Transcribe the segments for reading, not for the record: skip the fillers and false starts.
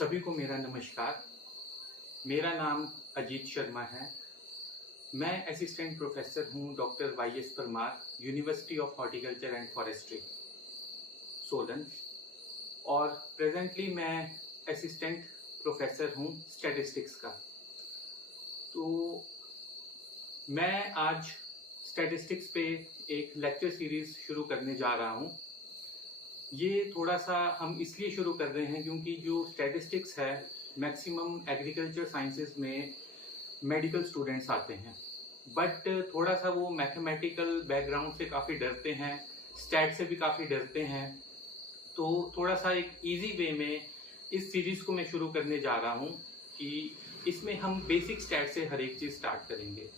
सभी को मेरा नमस्कार। मेरा नाम अजीत शर्मा है। मैं असिस्टेंट प्रोफेसर हूँ doctor Y S. Parmar, university of horticulture and forestry, Solan. और प्रेजेंटली मैं असिस्टेंट प्रोफेसर हूँ स्टैटिस्टिक्स का। तो मैं आज स्टैटिस्टिक्स पे एक लेक्चर सीरीज शुरू करने जा रहा हूँ। ये थोड़ा सा हम इसलिए शुरू कर रहे हैं क्योंकि जो स्टैटिस्टिक्स है मैक्सिमम एग्रीकल्चर साइंसेज में मेडिकल स्टूडेंट्स आते हैं, बट थोड़ा सा वो मैथमेटिकल बैकग्राउंड से काफ़ी डरते हैं, स्टैट से भी काफ़ी डरते हैं। तो थोड़ा सा एक इजी वे में इस सीरीज को मैं शुरू करने जा रहा हूँ कि इसमें हम बेसिक स्टैट से हर एक चीज़ स्टार्ट करेंगे।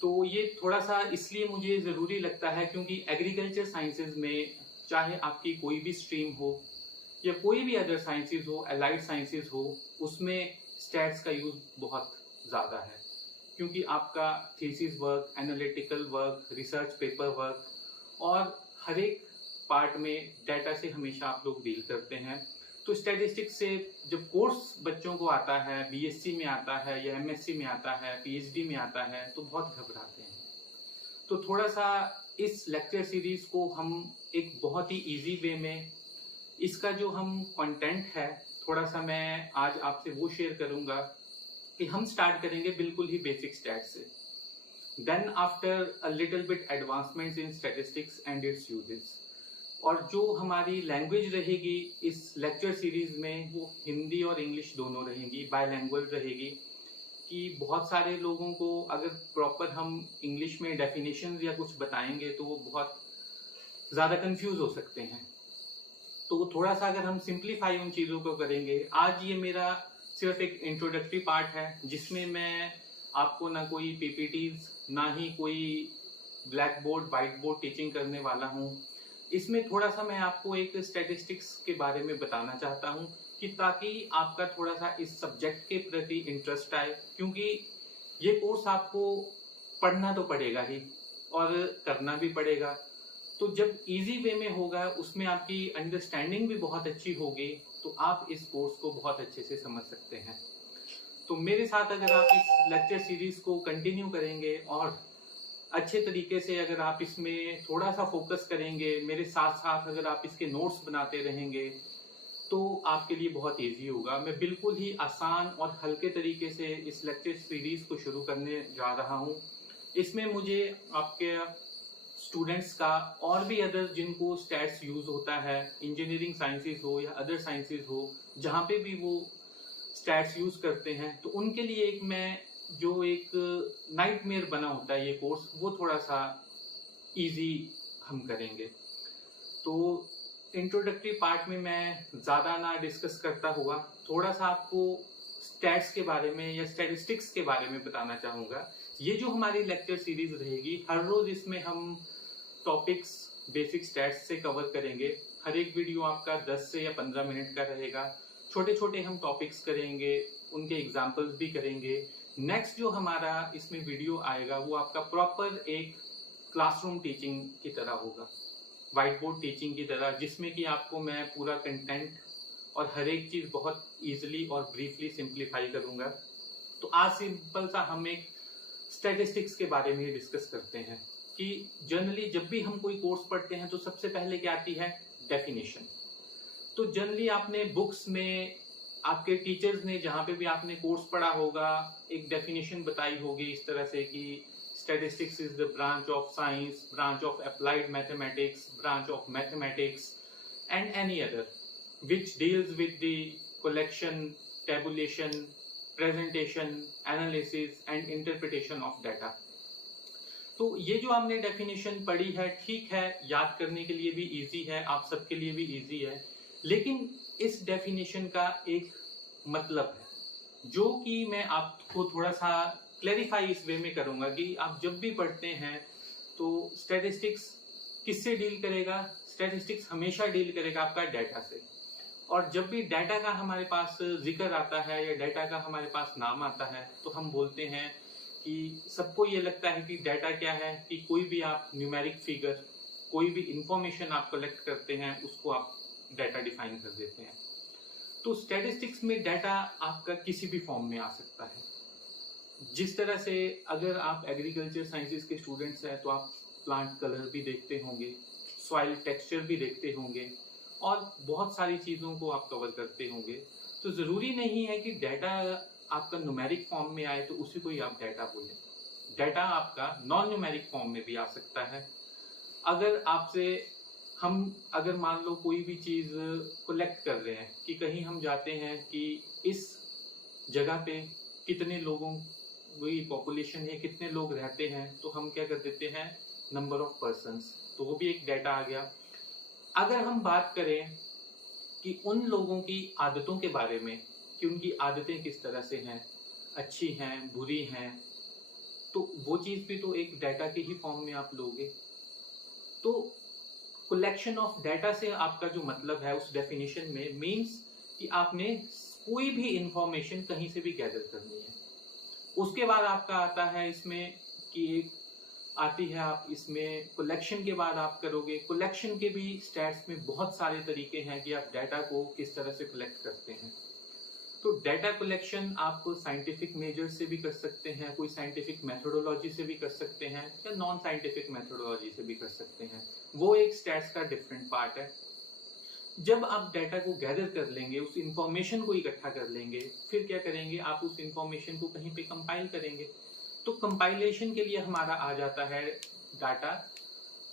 तो ये थोड़ा सा इसलिए मुझे ज़रूरी लगता है क्योंकि एग्रीकल्चर साइंसेज में चाहे आपकी कोई भी स्ट्रीम हो या कोई भी अदर साइंसेज हो, अलाइड साइंसेज हो, उसमें स्टैट्स का यूज बहुत ज़्यादा है क्योंकि आपका thesis work, analytical work, research paper work और हर एक पार्ट में डाटा से हमेशा आप लोग डील करते हैं। तो स्टैटिस्टिक्स से जब कोर्स बच्चों को आता है, बीएससी में आता है या एमएससी में आता है, पीएचडी में आता है, तो बहुत घबराते हैं। तो थोड़ा सा इस लेक्चर सीरीज को हम एक बहुत ही इजी वे में, इसका जो हम कंटेंट है थोड़ा सा मैं आज आपसे वो शेयर करूंगा कि हम स्टार्ट करेंगे बिल्कुल ही बेसिक स्टैट से। Then after a little bit advancements in statistics and its uses. और जो हमारी लैंग्वेज रहेगी इस लेक्चर सीरीज में वो हिंदी और इंग्लिश दोनों रहेंगी, बायलैंग्वेज रहेगी कि बहुत सारे लोगों को अगर प्रॉपर हम इंग्लिश में डेफिनेशन या कुछ बताएंगे तो वो बहुत ज़्यादा कंफ्यूज हो सकते हैं। तो थोड़ा सा अगर हम सिंप्लीफाई उन चीज़ों को करेंगे, आज ये मेरा सिर्फ एक इंट्रोडक्टरी पार्ट है जिसमें मैं आपको ना कोई पीपीटीज ना ही कोई black board, white board teaching करने वाला हूँ। इसमें थोड़ा सा मैं आपको एक स्टैटिस्टिक्स के बारे में बताना चाहता हूँ कि ताकि आपका थोड़ा सा इस सब्जेक्ट के प्रति इंटरेस्ट आए, क्योंकि ये कोर्स आपको पढ़ना तो पड़ेगा ही और करना भी पड़ेगा। तो जब इजी वे में होगा उसमें आपकी अंडरस्टैंडिंग भी बहुत अच्छी होगी, तो आप इस कोर्स को बहुत अच्छे से समझ सकते हैं। तो मेरे साथ अगर आप इस लेक्चर सीरीज को कंटिन्यू करेंगे और अच्छे तरीके से अगर आप इसमें थोड़ा सा फोकस करेंगे, मेरे साथ साथ अगर आप इसके नोट्स बनाते रहेंगे तो आपके लिए बहुत इजी होगा। मैं बिल्कुल ही आसान और हल्के तरीके से इस लेक्चर सीरीज को शुरू करने जा रहा हूँ। इसमें मुझे आपके स्टूडेंट्स का और भी अदर जिनको स्टैट्स यूज होता है, इंजीनियरिंग साइंसेज हो या अदर साइंसेज हो, जहाँ पे भी वो स्टैट्स यूज करते हैं, तो उनके लिए एक मैं जो एक नाइटमेयर बना होता है ये कोर्स, वो थोड़ा सा इजी हम करेंगे। तो इंट्रोडक्टरी पार्ट में मैं ज़्यादा ना डिस्कस करता हुआ थोड़ा सा आपको स्टैट्स के बारे में या स्टैटिस्टिक्स के बारे में बताना चाहूँगा। ये जो हमारी लेक्चर सीरीज रहेगी, हर रोज इसमें हम टॉपिक्स बेसिक स्टैट्स से कवर करेंगे। हर एक वीडियो आपका 10 से या 15 मिनट का रहेगा। छोटे छोटे हम टॉपिक्स करेंगे, उनके एग्जाम्पल्स भी करेंगे। नेक्स्ट जो हमारा इसमें वीडियो आएगा वो आपका प्रॉपर एक क्लासरूम टीचिंग की तरह होगा, व्हाइट बोर्ड टीचिंग की तरह, जिसमें कि आपको मैं पूरा कंटेंट और हर एक चीज़ बहुत ईजिली और ब्रीफली सिंप्लीफाई करूंगा। तो आज सिंपल सा हम एक स्टैटिस्टिक्स के बारे में डिस्कस करते हैं कि जनरली जब भी हम कोई कोर्स पढ़ते हैं तो सबसे पहले क्या आती है? डेफिनेशन। तो जनरली आपने बुक्स में, आपके टीचर्स ने जहाँ पे भी आपने कोर्स पढ़ा होगा, एक डेफिनेशन बताई होगी इस तरह से कि statistics is the branch of science, branch of applied mathematics, branch of mathematics and any other which deals with the collection, tabulation, presentation, analysis and interpretation of data। तो ये जो आपने डेफिनेशन पढ़ी है, ठीक है, याद करने के लिए भी इजी है, आप सबके लिए भी इजी है, लेकिन इस डेफिनेशन का एक मतलब है जो कि मैं आपको थोड़ा सा क्लैरिफाई इस वे में करूंगा कि आप जब भी पढ़ते हैं तो स्टैटिस्टिक्स किससे डील करेगा? स्टैटिस्टिक्स हमेशा डील करेगा आपका डाटा से। और जब भी डाटा का हमारे पास जिक्र आता है या डाटा का हमारे पास नाम आता है तो हम बोलते हैं कि सबको ये लगता है कि डाटा क्या है कि कोई भी आप न्यूमेरिक फिगर, कोई भी इंफॉर्मेशन आप कलेक्ट करते हैं उसको आप डाटा डिफाइन कर देते हैं। तो स्टैटिस्टिक्स में डाटा आपका किसी भी फॉर्म में आ सकता है। जिस तरह से अगर आप एग्रीकल्चर साइंसेज के स्टूडेंट्स हैं तो आप प्लांट कलर भी देखते होंगे, सॉइल टेक्सचर भी देखते होंगे और बहुत सारी चीज़ों को आप कवर करते होंगे। तो ज़रूरी नहीं है कि डाटा आपका न्यूमेरिक फॉर्म में आए तो उसी को ही आप डाटा बोलें। डाटा आपका नॉन न्यूमेरिक फॉर्म में भी आ सकता है। अगर मान लो कोई भी चीज़ कलेक्ट कर रहे हैं कि कहीं हम जाते हैं कि इस जगह पे कितने लोगों की पॉपुलेशन है, कितने लोग रहते हैं, तो हम क्या कर देते हैं, नंबर ऑफ पर्सन्स, तो वो भी एक डाटा आ गया। अगर हम बात करें कि उन लोगों की आदतों के बारे में कि उनकी आदतें किस तरह से हैं, अच्छी हैं, बुरी हैं, तो वो चीज़ भी तो एक डाटा के ही फॉर्म में आप लोगे। तो कलेक्शन ऑफ डाटा से आपका जो मतलब है उस डेफिनेशन में मीन्स कि आपने कोई भी इंफॉर्मेशन कहीं से भी गैदर करनी है। उसके बाद आपका आता है इसमें कि एक आती है आप इसमें कलेक्शन के बाद आप करोगे। कलेक्शन के भी स्टैट्स में बहुत सारे तरीके हैं कि आप डाटा को किस तरह से कलेक्ट करते हैं। तो डाटा कलेक्शन आप साइंटिफिक मेजर से भी कर सकते हैं, कोई साइंटिफिक मेथोडोलॉजी से भी कर सकते हैं या नॉन साइंटिफिक मेथोडोलॉजी से भी कर सकते हैं। वो एक स्टैट्स का डिफरेंट पार्ट है। जब आप डाटा को गैदर कर लेंगे, उस इंफॉर्मेशन को इकट्ठा कर लेंगे, फिर क्या करेंगे, आप उस इंफॉर्मेशन को कहीं पे कंपाइल करेंगे। तो कंपाइलेशन के लिए हमारा आ जाता है डाटा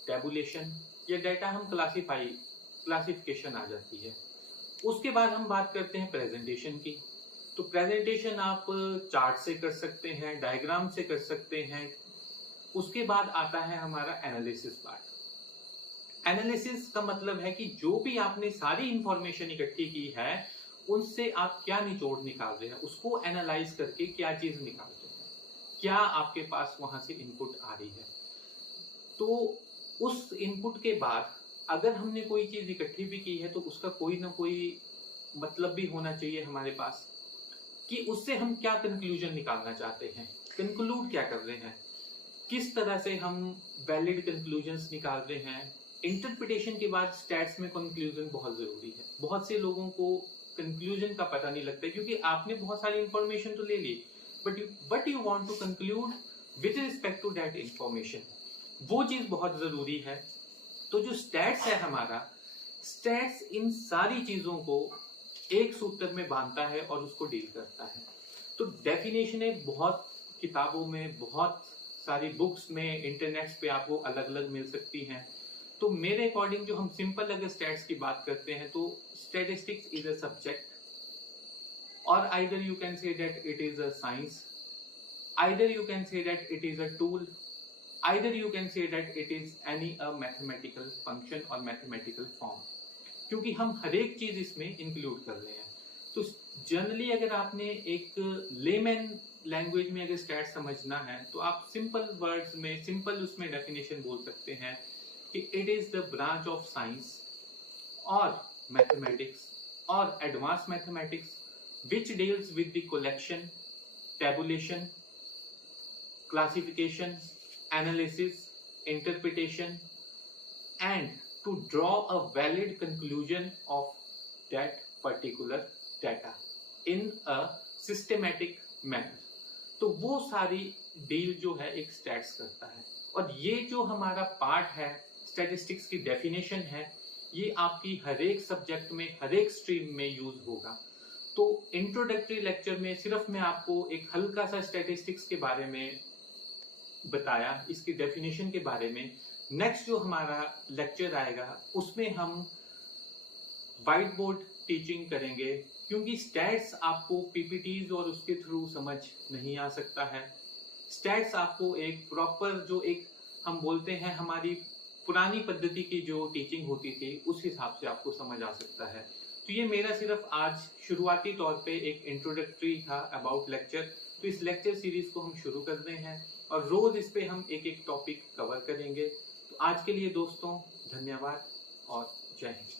टैबुलेशन या डाटा हम क्लासिफिकेशन आ जाती है। उसके बाद हम बात करते हैं प्रेजेंटेशन की। तो प्रेजेंटेशन आप चार्ट से कर सकते हैं, डायग्राम से कर सकते हैं। उसके बाद आता है हमारा एनालिसिस पार्ट। एनालिसिस का मतलब है कि जो भी आपने सारी इंफॉर्मेशन इकट्ठी की है उनसे आप क्या निचोड़ निकाल रहे हैं, उसको एनालाइज करके क्या चीज निकाल रहे हैं, क्या आपके पास वहां से इनपुट आ रही है। तो उस इनपुट के बाद अगर हमने कोई चीज इकट्ठी भी की है तो उसका कोई ना कोई मतलब भी होना चाहिए हमारे पास कि उससे हम क्या कंक्लूजन निकालना चाहते हैं, कंक्लूड क्या कर रहे हैं, किस तरह से हम वैलिड कंक्लूजन्स निकाल रहे हैं। इंटरप्रिटेशन के बाद स्टैट्स में कंक्लूजन बहुत जरूरी है। बहुत से लोगों को कंक्लूजन का पता नहीं लगता क्योंकि आपने बहुत सारी इंफॉर्मेशन तो ले ली, but you want to conclude with respect to that information, वो चीज बहुत जरूरी है। तो जो स्टैट्स है हमारा, स्टैट्स इन सारी चीजों को एक सूत्र में बांधता है और उसको डील करता है। तो डेफिनेशनें बहुत किताबों में, बहुत सारी बुक्स में, इंटरनेट पे आपको अलग अलग मिल सकती हैं। तो मेरे अकॉर्डिंग जो हम सिंपल अगर स्टैट्स की बात करते हैं तो स्टैटिस्टिक्स इज अ सब्जेक्ट, और either you can say that it is a science, either you can say that it is a tool, either you can say that it is any a mathematical function or mathematical form, क्योंकि हम हर एक चीज इसमें include कर रहे हैं। तो generally अगर आपने एक लेमैन लैंग्वेज में अगर स्टैट समझना है तो आप सिंपल वर्ड्स में, सिंपल उसमें डेफिनेशन बोल सकते हैं कि it is the branch of science और मैथमेटिक्स और advance mathematics which deals with the collection, tabulation, classification, analysis, interpretation, and to draw a valid conclusion of that particular data in a systematic manner। तो वो सारी deal जो है एक stats करता है। और ये जो हमारा पार्ट है स्टैटिस्टिक्स की डेफिनेशन है, ये आपकी हर एक सब्जेक्ट में, हर एक स्ट्रीम में यूज होगा। तो इंट्रोडक्टरी लेक्चर में सिर्फ मैं आपको एक हल्का सा स्टैटिस्टिक्स के बारे में बताया, इसकी डेफिनेशन के बारे में। नेक्स्ट जो हमारा लेक्चर आएगा उसमें हम व्हाइट बोर्ड टीचिंग करेंगे, क्योंकि स्टैट्स आपको पीपीटीज और उसके थ्रू समझ नहीं आ सकता है। स्टैट्स आपको एक प्रॉपर, जो एक हम बोलते हैं हमारी पुरानी पद्धति की जो टीचिंग होती थी, उस हिसाब से आपको समझ आ सकता है। तो ये मेरा सिर्फ आज शुरुआती तौर पे एक इंट्रोडक्टरी था अबाउट लेक्चर। तो इस लेक्चर सीरीज को हम शुरू कर रहे हैं और रोज इस पे हम एक एक टॉपिक कवर करेंगे। तो आज के लिए दोस्तों धन्यवाद और जय हिंद।